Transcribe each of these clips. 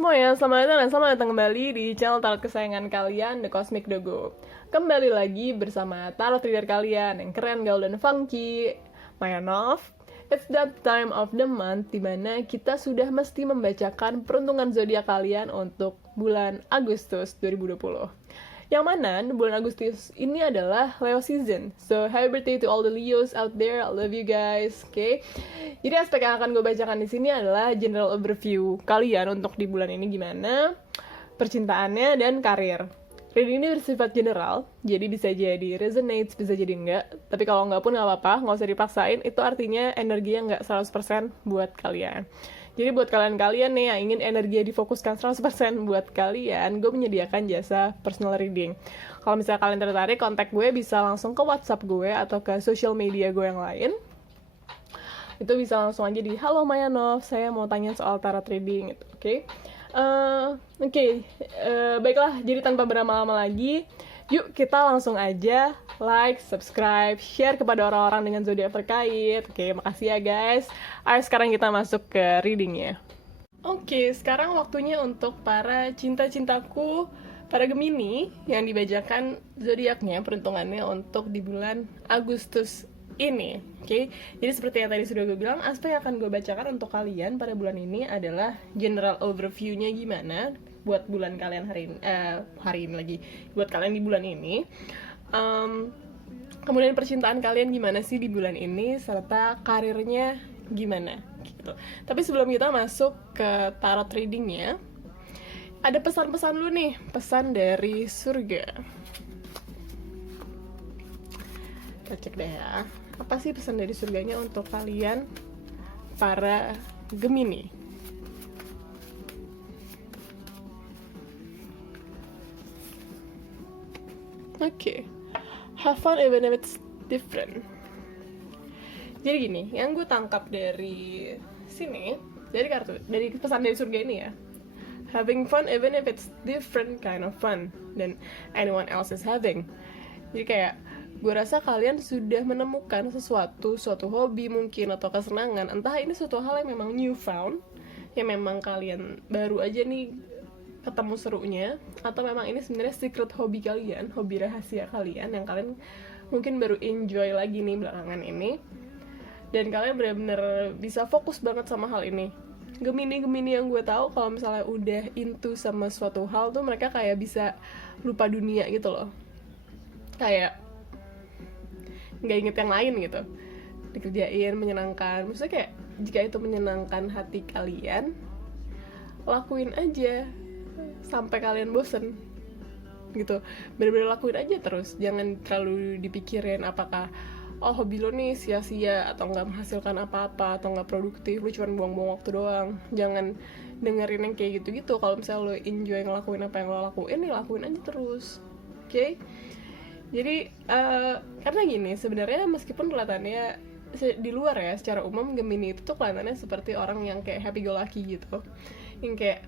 semuanya, selamat datang dan selamat datang kembali di channel tarot kesayangan kalian, The Cosmic Dogo. Kembali lagi bersama tarot reader kalian yang keren, gaul, dan funky, Maya Nov. It's that time of the month dimana kita sudah mesti membacakan peruntungan zodiak kalian untuk bulan Agustus 2020. Yang mana bulan Agustus ini adalah Leo season. So happy birthday to all the Leos out there. I love you guys. Oke. Jadi aspek yang akan gue bacakan di sini adalah general overview kalian untuk di bulan ini gimana percintaannya dan karir. Reading ini bersifat general, jadi bisa jadi resonates, bisa jadi enggak. Tapi kalau enggak pun nggak apa-apa, nggak usah dipaksain. Itu artinya energinya nggak 100% buat kalian. Jadi buat kalian-kalian nih yang ingin energi difokuskan 100% buat kalian, gue menyediakan jasa personal reading. Kalau misalnya kalian tertarik, kontak gue bisa langsung ke WhatsApp gue atau ke social media gue yang lain. Itu bisa langsung aja di halo Maya Nov, saya mau tanya soal tarot reading gitu, oke? Baiklah, jadi tanpa berlama-lama lagi, yuk kita langsung aja like, subscribe, share kepada orang-orang dengan zodiak terkait. Oke, makasih ya guys. Ayo sekarang kita masuk ke readingnya. Oke, sekarang waktunya untuk para cinta-cintaku, para Gemini yang dibacakan zodiaknya, peruntungannya untuk di bulan Agustus ini. Oke, jadi seperti yang tadi sudah gue bilang, aspek yang akan gue bacakan untuk kalian pada bulan ini adalah general overview-nya gimana buat bulan kalian hari ini lagi, buat kalian di bulan ini. Kemudian percintaan kalian gimana sih di bulan ini, serta karirnya gimana gitu. Tapi sebelum kita masuk ke tarot readingnya, ada pesan-pesan dulu nih, pesan dari surga. Kita cek deh ya, apa sih pesan dari surganya untuk kalian para Gemini. Oke. Have fun even if it's different. Jadi gini, yang gue tangkap dari sini, dari pesan dari surga ini ya, having fun even if it's different kind of fun than anyone else is having. Jadi kayak gue rasa kalian sudah menemukan suatu hobi mungkin atau kesenangan, entah ini suatu hal yang memang new found, yang memang kalian baru aja nih ketemu serunya, atau memang ini sebenarnya secret hobi kalian, hobi rahasia kalian yang kalian mungkin baru enjoy lagi nih belakangan ini, dan kalian benar-benar bisa fokus banget sama hal ini. Gemini yang gue tahu kalau misalnya udah into sama suatu hal tuh mereka kayak bisa lupa dunia gitu loh, kayak nggak inget yang lain gitu, dikerjain menyenangkan. Maksudnya kayak jika itu menyenangkan hati kalian, lakuin aja sampai kalian bosen gitu, bener-bener lakuin aja terus, jangan terlalu dipikirin apakah hobi lo nih sia-sia atau nggak menghasilkan apa-apa atau nggak produktif, lo cuma buang-buang waktu doang. Jangan dengerin yang kayak gitu-gitu. Kalau misalnya lo enjoy ngelakuin apa yang lo lakuin, nih lakuin aja terus, oke? Jadi karena gini, sebenarnya meskipun kelihatannya di luar ya, secara umum Gemini itu tuh kelihatannya seperti orang yang kayak happy go lucky gitu, yang kayak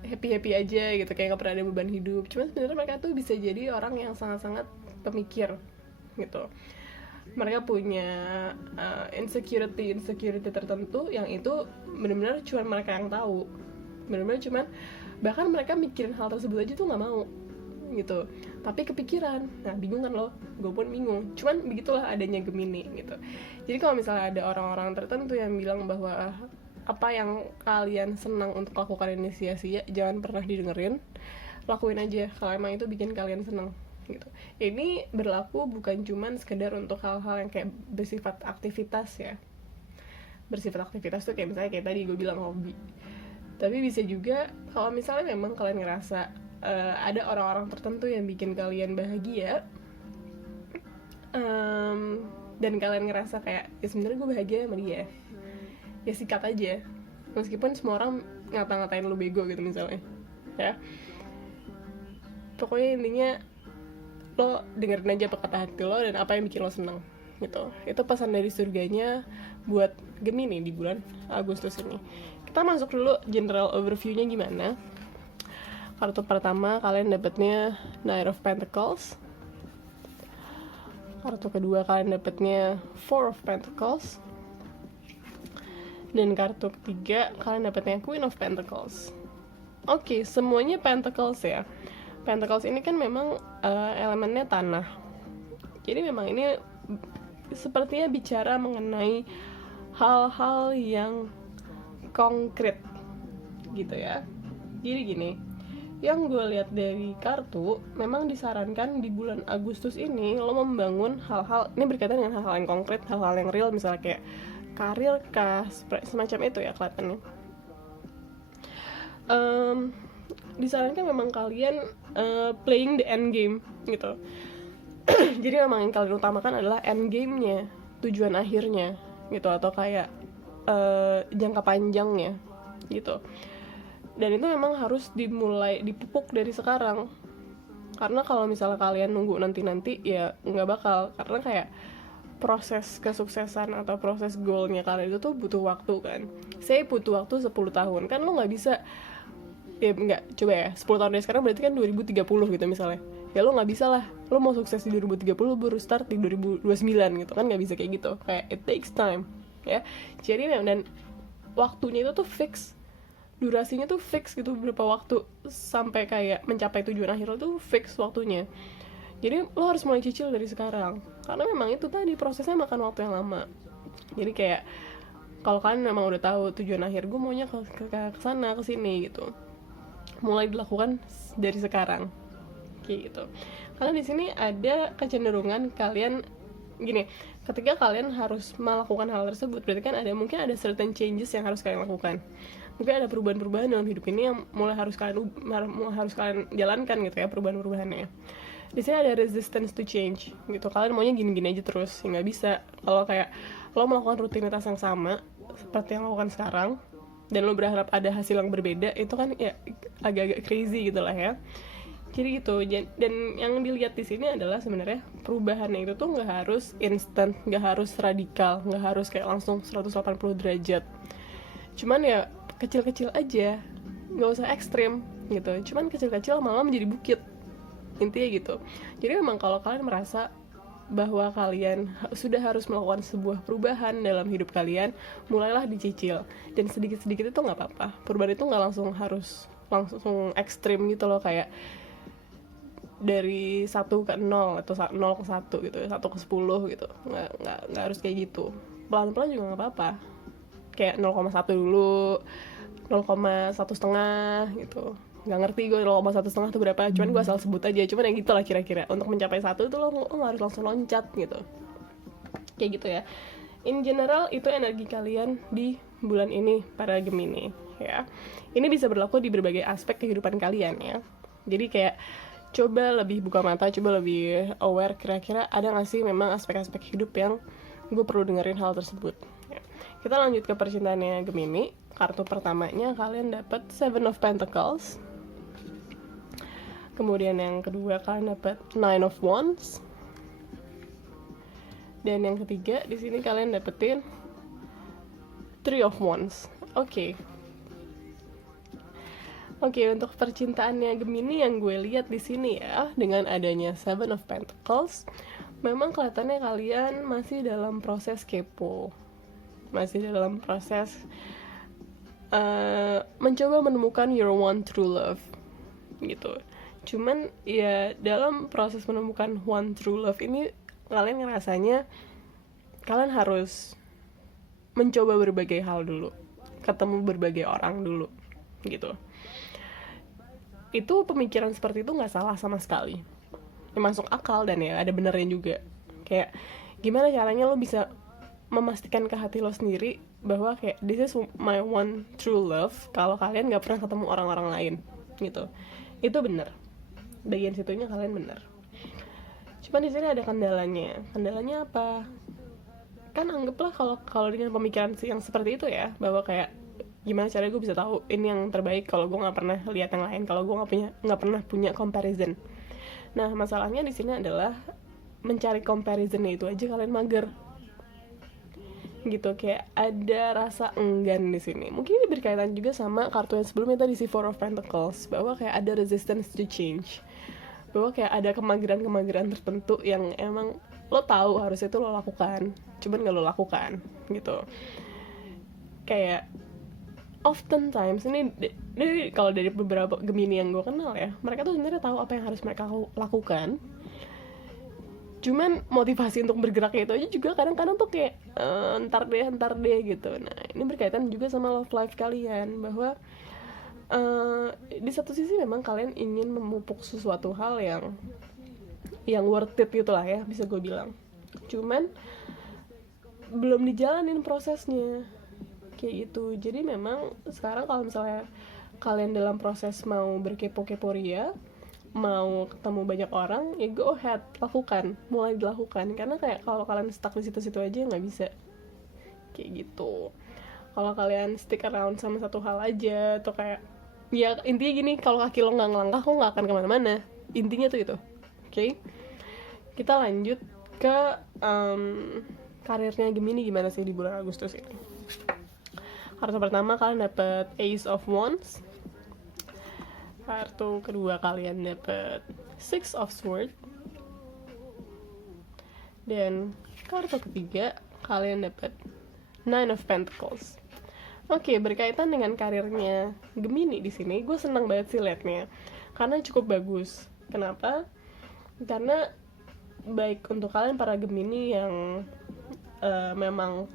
happy aja gitu, kayak gak pernah ada beban hidup. Cuman sebenarnya mereka tuh bisa jadi orang yang sangat-sangat pemikir gitu. Mereka punya insecurity tertentu yang itu benar-benar cuma mereka yang tahu. Benar-benar cuman bahkan mereka mikirin hal tersebut aja tuh nggak mau gitu, tapi kepikiran. Nah, bingung kan lo? Gue pun bingung. Cuman begitulah adanya Gemini gitu. Jadi kalau misalnya ada orang-orang tertentu yang bilang bahwa apa yang kalian senang untuk lakukan ini sia-sia, jangan pernah didengerin. Lakuin aja kalau emang itu bikin kalian senang gitu. Ini berlaku bukan cuman sekedar untuk hal-hal yang kayak bersifat aktivitas ya. Bersifat aktivitas tuh kayak misalnya kayak tadi gue bilang hobi. Tapi bisa juga kalau misalnya memang kalian ngerasa ada orang-orang tertentu yang bikin kalian bahagia, dan kalian ngerasa kayak ya sebenarnya gue bahagia sama dia, ya sikat aja, meskipun semua orang ngata-ngatain lu bego gitu misalnya ya. Pokoknya intinya lo dengerin aja apa kata hati lo dan apa yang bikin lo seneng gitu. Itu pesan dari surganya buat Gemini di bulan Agustus ini. Kita masuk dulu general overview-nya gimana. Kartu pertama kalian dapetnya Knight of Pentacles. Kartu kedua kalian dapetnya Four of Pentacles. Dan kartu ketiga kalian dapetnya Queen of Pentacles. Oke, semuanya pentacles ya. Pentacles ini kan memang elemennya tanah. Jadi memang ini sepertinya bicara mengenai hal-hal yang konkret gitu ya. Jadi gini, yang gue lihat dari kartu, memang disarankan di bulan Agustus ini lo membangun hal-hal, ini berkaitan dengan hal-hal yang konkret, hal-hal yang real, misalnya kayak karir kah, semacam itu ya kelihatannya. Disarankan memang kalian playing the end game gitu. Jadi memang yang kalian utamakan adalah end game-nya, tujuan akhirnya gitu, atau kayak jangka panjangnya gitu. Dan itu memang harus dimulai, dipupuk dari sekarang. Karena kalau misalnya kalian nunggu nanti-nanti ya nggak bakal, karena kayak proses kesuksesan atau proses goalnya kalian itu tuh butuh waktu kan. Saya butuh waktu 10 tahun, kan lo nggak bisa, ya nggak, coba ya 10 tahun dari sekarang berarti kan 2030 gitu misalnya. Ya lo nggak bisa lah, lo mau sukses di 2030 baru start di 2029 gitu kan, nggak bisa kayak gitu, kayak it takes time ya. Jadi dan waktunya itu tuh fix, durasinya tuh fix gitu, berapa waktu sampai kayak mencapai tujuan akhir lo tuh fix waktunya. Jadi lo harus mulai cicil dari sekarang, karena memang itu tadi prosesnya makan waktu yang lama. Jadi kayak kalau kalian memang udah tahu tujuan akhir gue maunya ke sana ke sini gitu, mulai dilakukan dari sekarang kayak gitu. Karena di sini ada kecenderungan kalian gini, ketika kalian harus melakukan hal tersebut berarti kan mungkin ada certain changes yang harus kalian lakukan, mungkin ada perubahan-perubahan dalam hidup ini yang mulai harus kalian jalankan gitu ya, perubahan-perubahannya. Di sini ada resistance to change gitu, kalian maunya gini-gini aja terus, ya nggak bisa. Kalau kayak lo melakukan rutinitas yang sama seperti yang lo lakukan sekarang dan lo berharap ada hasil yang berbeda, itu kan ya agak-agak crazy gitu lah ya. Jadi gitu, dan yang dilihat di sini adalah sebenarnya perubahannya itu tuh nggak harus instan, nggak harus radikal, nggak harus kayak langsung 180 derajat. Cuman ya kecil-kecil aja, nggak usah ekstrim gitu. Cuman kecil-kecil malah menjadi bukit, intinya gitu. Jadi memang kalau kalian merasa bahwa kalian sudah harus melakukan sebuah perubahan dalam hidup kalian, mulailah dicicil, dan sedikit-sedikit itu nggak apa-apa. Perubahan itu nggak langsung ekstrim gitu loh, kayak dari 1 ke 0 atau 0 ke 1 gitu, 1 ke 10 gitu, nggak harus kayak gitu. Pelan-pelan juga nggak apa-apa, kayak 0,1 dulu, 0,1 setengah gitu. Nggak ngerti gue 0,1 setengah itu berapa, cuman gue asal sebut aja. Cuman ya gitu lah kira-kira, untuk mencapai 1 itu lo harus langsung loncat gitu, kayak gitu ya. In general itu energi kalian di bulan ini para Gemini ya. Ini bisa berlaku di berbagai aspek kehidupan kalian ya. Jadi kayak coba lebih buka mata, coba lebih aware, kira-kira ada gak sih memang aspek-aspek hidup yang gue perlu dengerin hal tersebut ya. Kita lanjut ke percintaannya Gemini. Kartu pertamanya kalian dapat Seven of Pentacles. Kemudian yang kedua kalian dapat Nine of Wands. Dan yang ketiga di sini kalian dapetin Three of Wands. Oke, untuk percintaannya Gemini yang gue lihat di sini ya, dengan adanya Seven of Pentacles, memang kelihatannya kalian masih dalam proses kepo, masih dalam proses mencoba menemukan your one true love gitu. Cuman ya dalam proses menemukan one true love ini, kalian ngerasanya kalian harus mencoba berbagai hal dulu, ketemu berbagai orang dulu gitu. Itu pemikiran seperti itu nggak salah sama sekali, ya masuk akal, dan ya ada benernya juga. Kayak gimana caranya lo bisa memastikan ke hati lo sendiri bahwa kayak this is my one true love kalau kalian nggak pernah ketemu orang-orang lain gitu. Itu bener, bagian situnya kalian bener. Cuman di sini ada kendalanya. Kendalanya apa? Kan anggaplah kalau dengan pemikiran yang seperti itu ya, bahwa kayak gimana caranya gue bisa tahu ini yang terbaik kalau gue nggak pernah lihat yang lain, kalau gue nggak pernah punya comparison. Nah masalahnya di sini adalah mencari comparisonnya itu aja kalian mager gitu, kayak ada rasa enggan di sini. Mungkin ini berkaitan juga sama kartu yang sebelumnya tadi, si Four of Pentacles, bahwa kayak ada resistance to change, bahwa kayak ada kemageran tertentu yang emang lo tahu harusnya itu lo lakukan, cuman gak lo lakukan gitu. Kayak oftentimes ini kalau dari beberapa Gemini yang gue kenal ya, mereka tuh sebenarnya tahu apa yang harus mereka lakukan, cuman motivasi untuk bergeraknya itu aja juga kadang-kadang tuh kayak ntar deh gitu. Nah ini berkaitan juga sama love life kalian, bahwa di satu sisi memang kalian ingin memupuk sesuatu hal yang worth it gitu lah ya, bisa gue bilang, cuman belum dijalanin prosesnya kayak gitu. Jadi memang sekarang kalau misalnya kalian dalam proses mau berkepo-kepo ria, mau ketemu banyak orang, ya go ahead, lakukan, mulai dilakukan. Karena kayak kalau kalian stuck di situ-situ aja nggak bisa kayak gitu. Kalau kalian stick around sama satu hal aja, atau kayak ya intinya gini, kalau kaki lo nggak ngelangkah, lo nggak akan kemana-mana. Intinya tuh itu. Oke? Kita lanjut ke karirnya Gemini gimana sih di bulan Agustus ini. Kartu pertama kalian dapet Ace of Wands. Kartu kedua kalian dapet Six of Swords. Dan kartu ketiga kalian dapet Nine of Pentacles. Oke, berkaitan dengan karirnya Gemini di sini, gue senang banget sih liatnya, karena cukup bagus. Kenapa? Karena baik untuk kalian para Gemini yang memang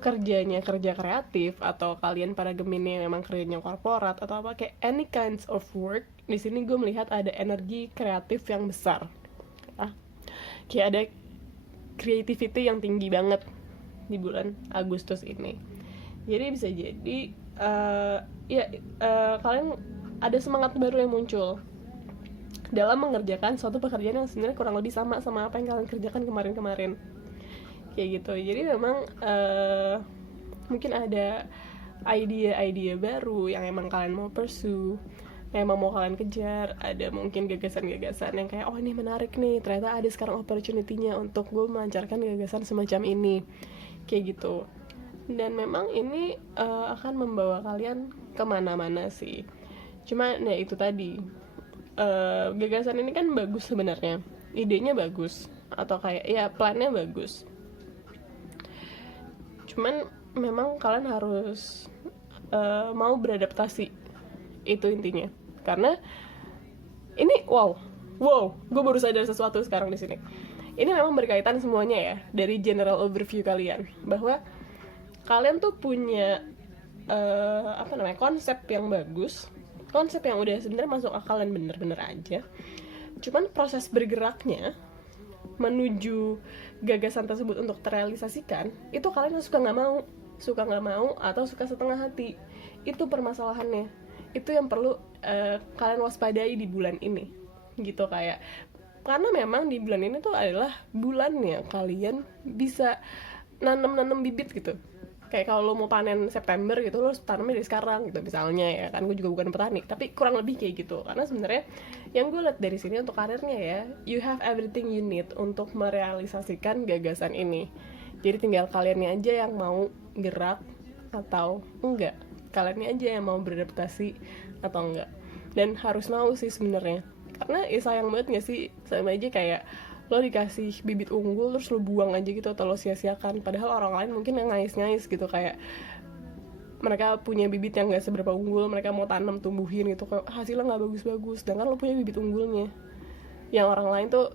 kerjanya kerja kreatif, atau kalian para Gemini yang memang kerjanya korporat atau apa, kayak any kinds of work, di sini gue melihat ada energi kreatif yang besar, kayak ada creativity yang tinggi banget di bulan Agustus ini. Jadi bisa jadi kalian ada semangat baru yang muncul dalam mengerjakan suatu pekerjaan yang sebenarnya kurang lebih sama apa yang kalian kerjakan kemarin-kemarin kayak gitu. Jadi memang mungkin ada ide-ide baru yang emang kalian mau pursue, yang emang mau kalian kejar. Ada mungkin gagasan-gagasan yang kayak, oh ini menarik nih, ternyata ada sekarang opportunity-nya untuk gue melancarkan gagasan semacam ini kayak gitu. Dan memang ini akan membawa kalian kemana-mana sih. Cuma ya itu tadi, gagasan ini kan bagus sebenarnya, idenya bagus, atau kayak ya plannya bagus, cuman memang kalian harus mau beradaptasi, itu intinya. Karena ini wow, gue baru sadar sesuatu sekarang di sini. Ini memang berkaitan semuanya ya, dari general overview kalian, bahwa kalian tuh punya konsep yang bagus, konsep yang udah sebenarnya masuk akal dan bener-bener aja. Cuman proses bergeraknya menuju gagasan tersebut untuk terrealisasikan, itu kalian suka nggak mau atau suka setengah hati. Itu permasalahannya. Itu yang perlu kalian waspadai di bulan ini gitu. Kayak karena memang di bulan ini tuh adalah bulannya kalian bisa nanam bibit gitu. Kayak kalau lo mau panen September gitu, lo harus tanamnya dari sekarang gitu misalnya ya kan. Gue juga bukan petani, tapi kurang lebih kayak gitu. Karena sebenarnya yang gue lihat dari sini untuk karirnya ya, you have everything you need untuk merealisasikan gagasan ini. Jadi tinggal kaliannya aja yang mau gerak atau enggak, kaliannya aja yang mau beradaptasi atau enggak. Dan harus mau sih sebenarnya, karena ya sayang banget gak sih, sama aja kayak lo dikasih bibit unggul terus lo buang aja gitu, atau lo sia-siakan. Padahal orang lain mungkin yang ngais-ngais gitu, kayak mereka punya bibit yang gak seberapa unggul, mereka mau tanam tumbuhin gitu, kayak hasilnya gak bagus-bagus, sedangkan lo punya bibit unggulnya yang orang lain tuh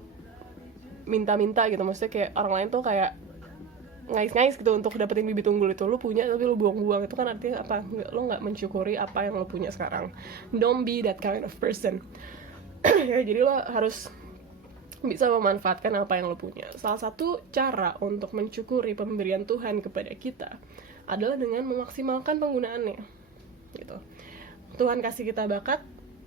minta-minta gitu. Maksudnya kayak orang lain tuh kayak ngais-ngais gitu untuk dapetin bibit unggul itu, lo punya tapi lo buang-buang. Itu kan artinya apa? Lo gak mensyukuri apa yang lo punya sekarang. Don't be that kind of person. Ya, jadi lo harus bisa memanfaatkan apa yang lo punya. Salah satu cara untuk mensyukuri pemberian Tuhan kepada kita adalah dengan memaksimalkan penggunaannya gitu. Tuhan kasih kita bakat,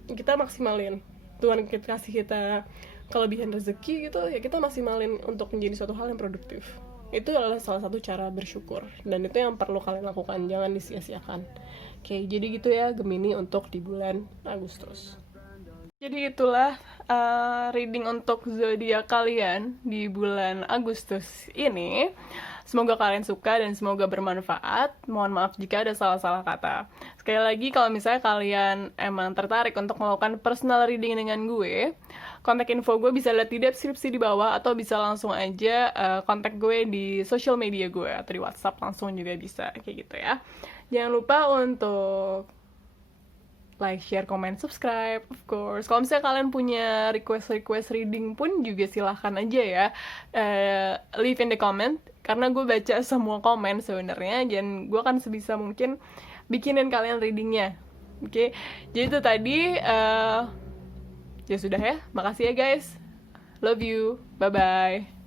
kita maksimalin. Tuhan kasih kita kelebihan rezeki gitu, ya kita maksimalin untuk menjadi suatu hal yang produktif. Itu adalah salah satu cara bersyukur, dan itu yang perlu kalian lakukan, jangan disia-siakan. Oke, jadi gitu ya Gemini untuk di bulan Agustus. Jadi itulah reading untuk zodiak kalian di bulan Agustus ini. Semoga kalian suka dan semoga bermanfaat. Mohon maaf jika ada salah-salah kata. Sekali lagi, kalau misalnya kalian emang tertarik untuk melakukan personal reading dengan gue, kontak info gue bisa lihat di deskripsi di bawah, atau bisa langsung aja kontak gue di social media gue, atau di WhatsApp langsung juga bisa, kayak gitu ya. Jangan lupa untuk like, share, comment, subscribe, of course. Kalau misalnya kalian punya request reading pun juga silahkan aja ya, leave in the comment, karena gue baca semua komen sebenarnya, dan gue akan sebisa mungkin bikinin kalian readingnya. Oke, jadi itu tadi, ya sudah ya, makasih ya guys, love you, bye bye.